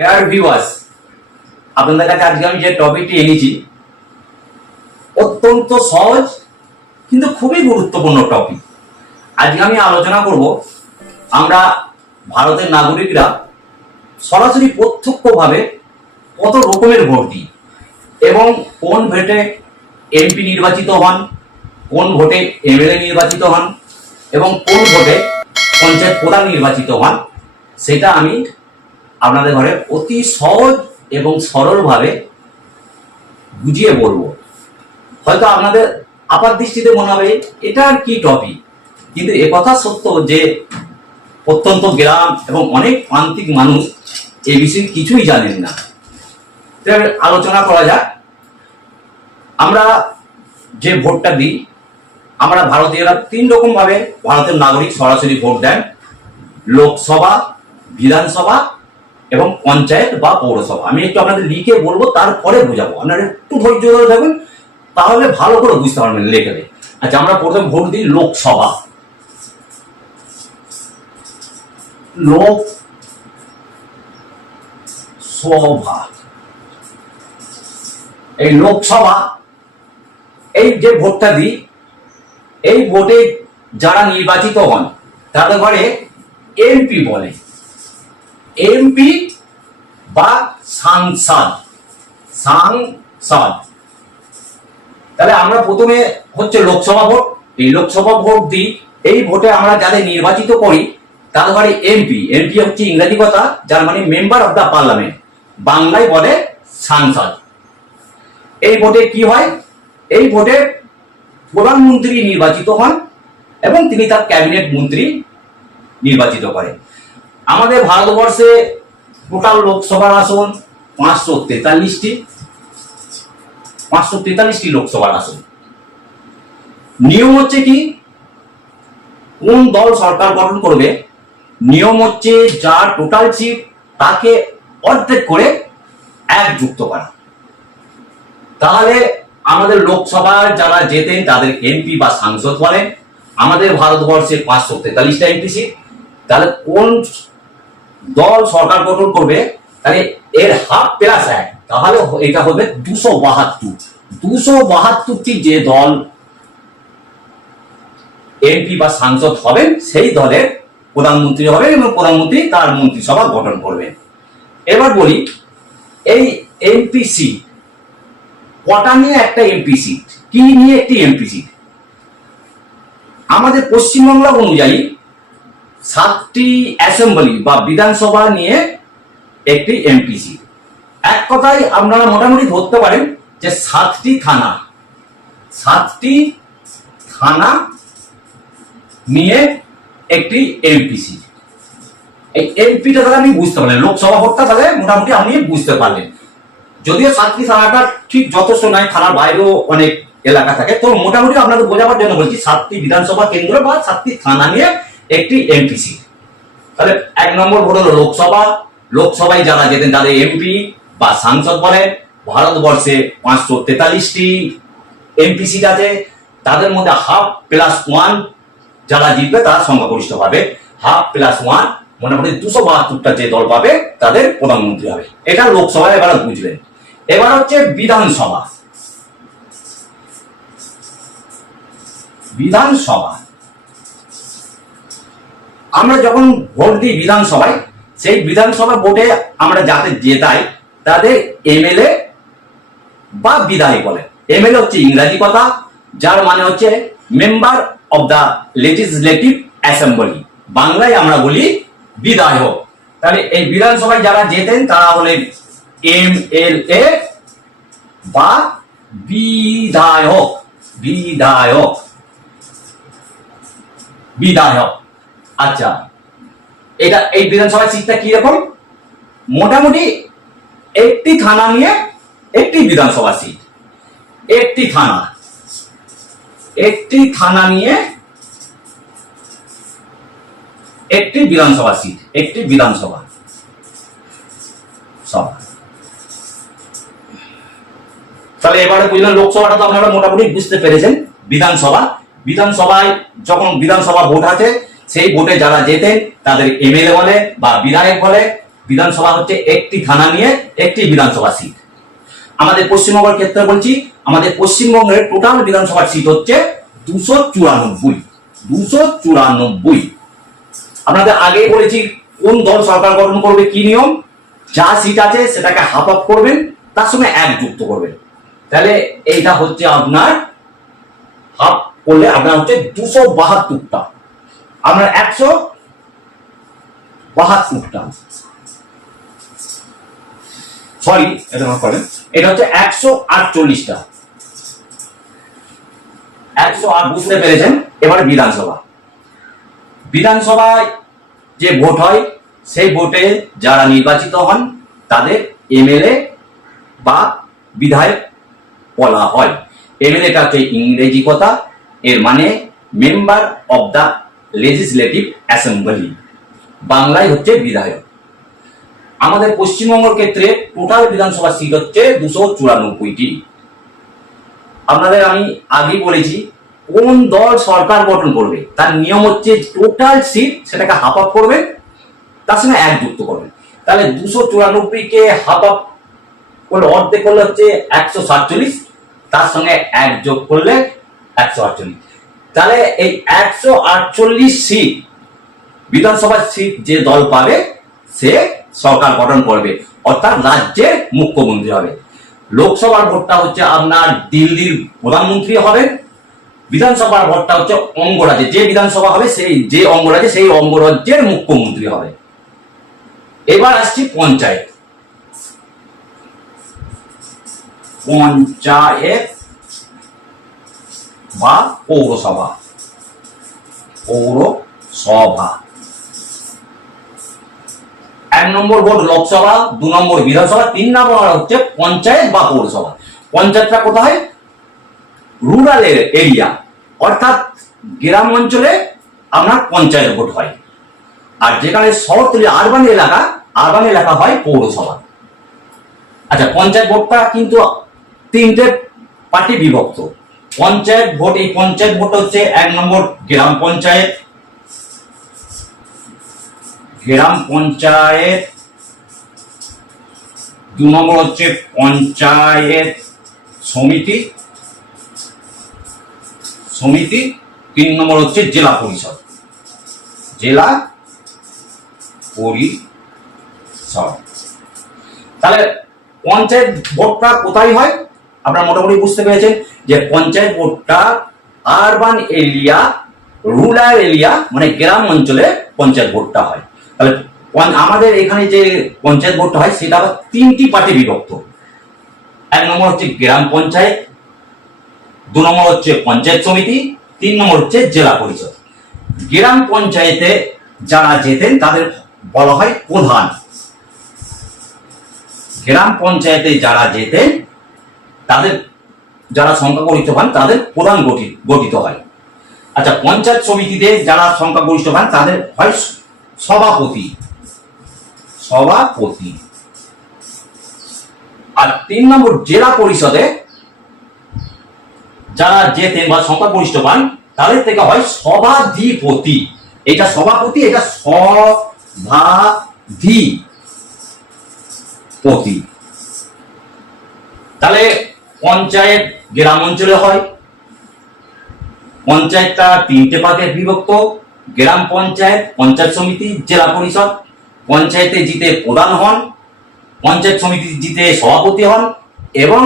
Hair viewers আপনাদের কাছে আজকে আমি যে টপিকটি এনেছি, অত্যন্ত সহজ, কিন্তু খুবই গুরুত্বপূর্ণ টপিক আজকে আমি আলোচনা করব, আমরা ভারতের নাগরিকরা সরাসরি প্রত্যক্ষভাবে কত রকমের ভোট দিই, এবং কোন ভোটে এমপি নির্বাচিত হন, কোন ভোটে এমএলএ নির্বাচিত হন, এবং কোন ভোটে পঞ্চায়েত প্রধান নির্বাচিত হন, সেটা আমি আপনাদের ঘরে অতি সহজ এবং সরলভাবে বুঝিয়ে বলব। হয়তো আপনাদের আপাত দৃষ্টিতে মনে হবে, এটা আর কি টপিক কিন্তু কথা সত্য যে প্রত্যন্ত গ্রাম এবং অনেক প্রান্তিক মানুষ এ বিষয়ে কিছুই জানেন না। আলোচনা করা যাক। আমরা যে ভোটটা দিই, আমরা ভারতীয়রা তিন রকম ভাবে ভারতের নাগরিক সরাসরি ভোট দেন। লোকসভা, বিধানসভা এবং পঞ্চায়েত বা পৌরসভা। আমি একটু আপনাদের লিখে বলব, তারপরে বোঝাবো। আপনারা একটু ধৈর্য ধরে থাকবেন তাহলে ভালো করে বুঝতে পারবেন লেখে আচ্ছা আমরা প্রথম ভোট দিই লোকসভা। লোক সভা এই লোকসভা, এই যে ভোটটা দিই, এই ভোটে যারা নির্বাচিত হন, তাদের ঘরে এমপি বলে। এমপি বা সাংসদ সাংসদ তাহলে আমরা প্রথমে হচ্ছে লোকসভা ভোট। এই লোকসভা ভোট দিই। এই ভোটে আমরা যাদের নির্বাচিত করি তাদের ঘরে এমপি এমপি হচ্ছে ইংরেজি কথা, যার মানে মেম্বার অফ দ্য পার্লামেন্ট বাংলায় বলে সাংসদ এই ভোটে কি হয়? এই ভোটে প্রধানমন্ত্রী নির্বাচিত হন এবং তিনি তার ক্যাবিনেট মন্ত্রী নির্বাচিত করেন। আমাদের ভারতবর্ষে টোটাল লোকসভার আসন পাঁচশো তেতাল্লিশটি পাঁচশো তেতাল্লিশটি লোকসভার আসন। নিয়ম হচ্ছে কি? কোন দল সরকার গঠন করবে? নিয়ম হচ্ছে যার টোটাল সিট তাকে অর্ধেক করে এক যুক্ত করা। তাহলে আমাদের লোকসভার যারা যেতেন তাদের এমপি বা সাংসদ বলেন আমাদের ভারতবর্ষে পাঁচশো তেতাল্লিশটা এমপি সিট। তাহলে কোন দল সরকার গঠন করবে, তাহলে এর হাফ প্লাস এক, তাহলে এটা হবে দুশো বাহাত্তর। দুশো বাহাত্তরটি যে দল এমপি বা সাংসদ হবেন, সেই দলের প্রধানমন্ত্রী হবেন এবং প্রধানমন্ত্রী তার মন্ত্রিসভা গঠন করবেন। এবার বলি, এই এমপি সিট কটা নিয়ে একটা এমপি সিট কি নিয়ে একটি এমপি সিট আমাদের পশ্চিমবাংলা অনুযায়ী সাতটি অ্যাসেম্বলি বা বিধানসভা নিয়ে একটি এমপি সিট এক কথায় আপনারা মোটামুটি ধরতে পারেন যে সাতটি থানা সাতটি থানা নিয়ে একটি এমপি সিট এই এমপিটা তাহলে আপনি বুঝতে পারলেন, লোকসভা ভোটটা তাহলে মোটামুটি আপনি বুঝতে পারলেন। যদিও সাতটি থানাটা ঠিক যথেষ্ট নয়, থানার বাইরেও অনেক এলাকা থাকে, তো মোটামুটি আপনাদের বোঝাবার জন্য বলছি, সাতটি বিধানসভা কেন্দ্র বা সাতটি থানা নিয়ে একটি এমপি সিট তাহলে এক নম্বর ভোট হলো লোকসভা। লোকসভায় যারা যেতেন তাদের এমপি বা সাংসদ বলে ভারতবর্ষে পাঁচশো তেতাল্লিশটি এমপি সিট আছে। তাদের মধ্যে হাফ প্লাস ওয়ান যারা জিতবে তারা সংখ্যাগরিষ্ঠ পাবে। হাফ প্লাস ওয়ান মোটামুটি দুশো বাহাত্তরটা যে দল পাবে তাদের প্রধানমন্ত্রী হবে। এটা লোকসভায় এবার বুঝলেন। এবার হচ্ছে বিধানসভা। বিধানসভা আমরা যখন ভোট দিই বিধানসভায়, সেই বিধানসভা ভোটে আমরা যাতে জেতাই, তাদের এমএলএ বা বিধায়ক বলে এমএলএ হচ্ছে ইংরাজি কথা, যার মানে হচ্ছে member of the legislative assembly বাংলায় আমরা বলি বিধায়ক। তাহলে এই বিধানসভায় যারা যেতেন তারা হলেন এম এল এ বা বিধায়ক। বিধায়ক। বিধায়ক। আচ্ছা এটা এই বিধানসভা সিটটা কি রকম মোটামুটি একটি থানা নিয়ে একটি বিধানসভা সিট একটি থানা। একটি থানা নিয়ে একটি বিধানসভা সিট একটি বিধানসভা। সভা তাহলে এবারে বুঝলেন, লোকসভাটা তো আপনারা মোটামুটি বুঝতে পেরেছেন। বিধানসভা। বিধানসভায় যখন বিধানসভা ভোট আছে সেই ভোটে যারা যেতেন তাদের এমএলএ বলে বা বিধায়ক বলে বিধানসভা হচ্ছে একটি থানা নিয়ে একটি বিধানসভা সিট। আমাদের পশ্চিমবঙ্গের ক্ষেত্রে বলছি, আমাদের পশ্চিমবঙ্গের টোটাল বিধানসভার সিট হচ্ছে দুশো চুরানব্বই দুশো চুরানব্বই। আপনাদের আগেই বলেছি, কোন দল সরকার গঠন করবে, কি নিয়ম, যা সিট আছে সেটাকে হাফ আপ করবেন, তার সঙ্গে এক যুক্ত করবেন। তাহলে এইটা হচ্ছে আপনার হাফ করলে আপনার হচ্ছে দুশো বাহাত্তরটা। আপনার একশো বাহাত্তরটা সরি এটা মাফ করবেন এটা হচ্ছে একশো আটচল্লিশটা। একশো আট বুঝতে পেরেছেন? এবার বিধানসভা। বিধানসভায় যে ভোট হয়, সেই ভোটে যারা নির্বাচিত হন, তাদের এমএলএ বা বিধায়ক বলা হয়। এমএলএটা হচ্ছে ইংরেজি কথা, এর মানে member of the legislative assembly বাংলায় হচ্ছে বিধায়ক। আমাদের পশ্চিমবঙ্গের ক্ষেত্রে টোটাল বিধানসভা সিট হচ্ছে দুশো চুরানব্বইটি। আপনাদের আমি আগেই বলেছি, কোন দল সরকার গঠন করবে, তার নিয়ম হচ্ছে টোটাল সিট সেটাকে হাফ আপ করবে, তার সঙ্গে এক যুক্ত করবে। তাহলে দুশো চুরানব্বইকে হাফ আপ করলে, অর্ধেক করলে হচ্ছে একশো সাতচল্লিশ, তার সঙ্গে এক যোগ করলে একশো আটচল্লিশ। তাহলে এই একশো আটচল্লিশ সিট বিধানসভার সিট যে দল পাবে, সে সরকার গঠন করবে। অর্থাৎ রাজ্যের মুখ্যমন্ত্রী হবে। লোকসভার ভোটটা হচ্ছে আপনার দিল্লির প্রধানমন্ত্রী হবেন। বিধানসভার ভোটটা হচ্ছে অঙ্গরাজ্যে। যে বিধানসভা হবে, সেই যে অঙ্গরাজ্যে, সেই অঙ্গরাজ্যের মুখ্যমন্ত্রী হবে। এবার আসছি পঞ্চায়েত। পঞ্চায়েত বা পৌরসভা। পৌরসভা। এক নম্বর ভোট লোকসভা, দু নম্বর বিধানসভা, তিন নম্বর হচ্ছে পঞ্চায়েত বা পৌরসভা। পঞ্চায়েতটা কোথায়? Rural area. অর্থাৎ গ্রাম অঞ্চলে আপনার পঞ্চায়েত ভোট হয়। আর যেখানে শহরতলি আরবান এলাকা আরবান এলাকা হয় পৌরসভা। আচ্ছা পঞ্চায়েত ভোটটা কিন্তু তিনটে পার্টি বিভক্ত। পঞ্চায়েত ভোট, এই পঞ্চায়েত ভোট হচ্ছে এক নম্বর গ্রাম পঞ্চায়েত। গ্রাম পঞ্চায়েত, দু নম্বর হচ্ছে পঞ্চায়েত সমিতি। সমিতি, তিন নম্বর হচ্ছে জেলা পরিষদ। জেলা পরিষদ। তাহলে পঞ্চায়েত ভোটটা কোথায় হয়? আপনারা মোটামুটি বুঝতে পেরেছেন যে পঞ্চায়েত ভোটটা আরবান এরিয়া রুরাল এরিয়া মানে গ্রাম অঞ্চলে পঞ্চায়েত ভোটটা হয়। তাহলে আমাদের এখানে যে পঞ্চায়েত ভোটটা হয়, সেটা আবার তিনটি পার্টি বিভক্ত। এক নম্বর হচ্ছে গ্রাম পঞ্চায়েত, দু নম্বর হচ্ছে পঞ্চায়েত সমিতি, তিন নম্বর হচ্ছে জেলা পরিষদ। গ্রাম পঞ্চায়েতে যারা যেতেন, তাদের বলা হয় প্রধান। গ্রাম পঞ্চায়েতে যারা যেতেন তাদের যারা সংখ্যাগরিষ্ঠ হন তাদের প্রধান গঠিত গঠিত হয়। আচ্ছা পঞ্চায়েত সমিতিতে যারা সংখ্যাগরিষ্ঠ হন তাদের হয় সভাপতি। সভাপতি। আর তিন নম্বর জেলা পরিষদে যারা যেতেন বা সংখ্যাগরিষ্ঠ পান তাদের থেকে হয় সভাধিপতি। এটা সভাপতি, এটা সভাধি পতি তাহলে পঞ্চায়েত গ্রাম অঞ্চলে হয়। পঞ্চায়েতটা তিনটে পাতে বিভক্ত। গ্রাম পঞ্চায়েত পঞ্চায়েত সমিতি, জেলা পরিষদ। পঞ্চায়েতে জিতে প্রধান হন, পঞ্চায়েত সমিতি জিতে সভাপতি হন এবং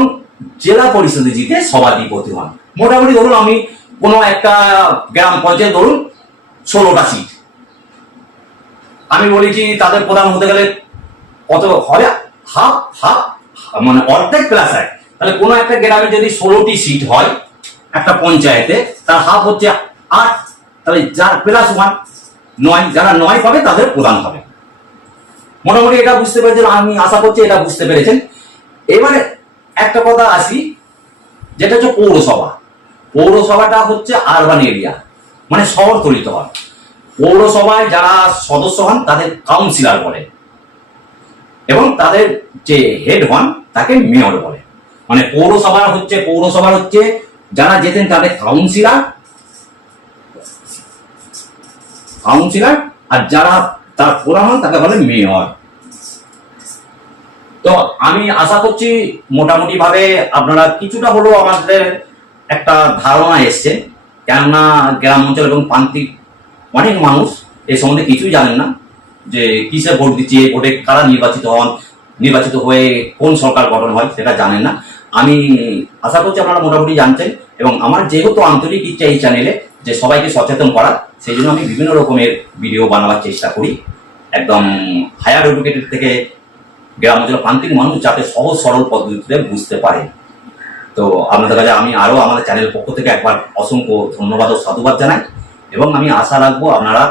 জেলা পরিষদে জিতে সভাধিপতি হন। মোটামুটি ধরুন আমি কোনো একটা গ্রাম পঞ্চায়েত ধরুন ষোলোটা সিট। আমি বলেছি তাদের প্রধান হতে গেলে কত? হবে হাফ হাফ মানে অর্ধেক প্লাস এক। তাহলে কোনো একটা গ্রামে যদি ষোলোটি সিট হয়, একটা পঞ্চায়েতে, তার হাফ হচ্ছে আট, তাহলে যার প্লাস ওয়ান নয়, যারা নয় পাবে তাদের প্রধান হবে। মোটামুটি এটা বুঝতে পেরেছেন, আমি আশা করছি এটা বুঝতে পেরেছেন। এবারে একটা কথা আসি, যেটা হচ্ছে পৌরসভা। পৌরসভাটা হচ্ছে আরবান এরিয়া মানে শহর তলিত হয়। পৌরসভায় যারা সদস্য হন, তাদের কাউন্সিলর বলে। এবং তাদের যে হেড হন, তাকে মেয়র বলে। মানে পৌরসভা হচ্ছে পৌরসভা হচ্ছে যারা যেতেন তাদের কাউন্সিলর কাউন্সিলর আর যারা তার প্রধান হন তাকে বলে মেয়র তো আমি আশা করছি মোটামুটি ভাবে আপনারা কিছুটা হলেও আমাদের একটা ধারণা এসছে, কেননা গ্রাম অঞ্চল এবং প্রান্তিক অনেক মানুষ এই সম্বন্ধে কিছুই জানেন না, যে কিসে ভোট দিচ্ছে ভোটে কারা নির্বাচিত হন, নির্বাচিত হয়ে কোন সরকার গঠন হয় সেটা জানেন না। আমি আশা করছি আপনারা মোটামুটি জানছেন এবং আমার যেহেতু আন্তরিক ইচ্ছা এই চ্যানেলে যে সবাইকে সচেতন করা সেই জন্য আমি বিভিন্ন রকমের ভিডিও বানাবার চেষ্টা করি। একদম হায়ার এডুকেটেড থেকে গ্রাম অঞ্চলের প্রান্তিক মানুষ যাতে সহজ সরল পদ্ধতিতে বুঝতে পারে। তো আপনাদের কাছে আমি আরও আমাদের চ্যানেল পক্ষ থেকে একবার অসংখ্য ধন্যবাদ ও সাধুবাদ জানাই এবং আমি আশা রাখব আপনারা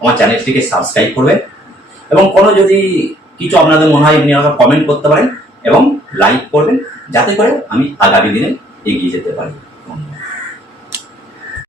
আমার চ্যানেলটিকে সাবস্ক্রাইব করবেন। এবং কোনো যদি কিছু আপনাদের মনে হয়, এমনি আমাকে কমেন্ট করতে পারেন এবং লাইক করবেন যাতে করে আমি আগামী দিনে এগিয়ে যেতে পারি।